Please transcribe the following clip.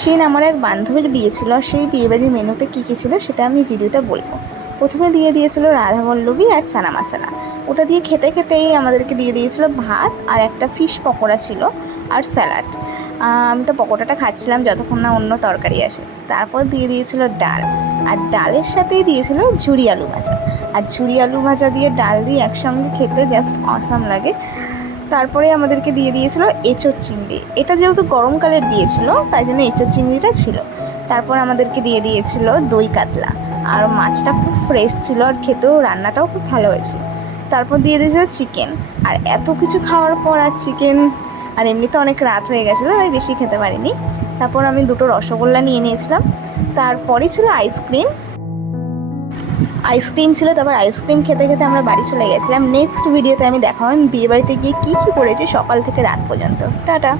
সেদিন আমার এক বান্ধবীর বিয়ে ছিল, আর সেই বিয়েবাড়ির মেনুতে কী কী ছিল সেটা আমি ভিডিওটা বলবো। প্রথমে দিয়ে দিয়েছিল রাধাবল্লভী আর চানা মশলা, ওটা দিয়ে খেতে খেতেই আমাদেরকে দিয়ে দিয়েছিল ভাত আর একটা ফিশ পকোড়া ছিল আর স্যালাড। আমি তো পকোড়াটা খাচ্ছিলাম যতক্ষণ না অন্য তরকারি আসে। তারপর দিয়ে দিয়েছিল ডাল, আর ডালের সাথেই দিয়েছিল ঝুরি আলু ভাজা। আর ঝুরি আলু ভাজা দিয়ে ডাল দিয়ে একসঙ্গে খেতে জাস্ট অসাম লাগে। তারপরে আমাদেরকে দিয়ে দিয়েছিল এঁচোড় চিংড়ি, এটা যেহেতু গরমকালের বিয়ে ছিল তাই জন্য এঁচোড় চিংড়িটা ছিল। তারপর আমাদেরকে দিয়ে দিয়েছিল দই কাতলা, আর মাছটা খুব ফ্রেশ ছিল আর খেতেও রান্নাটাও খুব ভালো হয়েছিল। তারপর দিয়ে দিয়েছিল চিকেন। আর এত কিছু খাওয়ার পর আর চিকেন, আর এমনিতে অনেক রাত হয়ে গেছিলো তাই বেশি খেতে পারিনি। তারপর আমি দুটো রসগোল্লা নিয়ে নিয়েছিলাম। তারপরে ছিল আইসক্রিম ছিল। তারপর আইসক্রিম খেতে খেতে আমরা বাড়ি চলে গেছিলাম। নেক্সট ভিডিওতে আমি দেখাবো আমি বিয়ে বাড়িতে গিয়ে কী কী করেছি সকাল থেকে রাত পর্যন্ত। টাটা।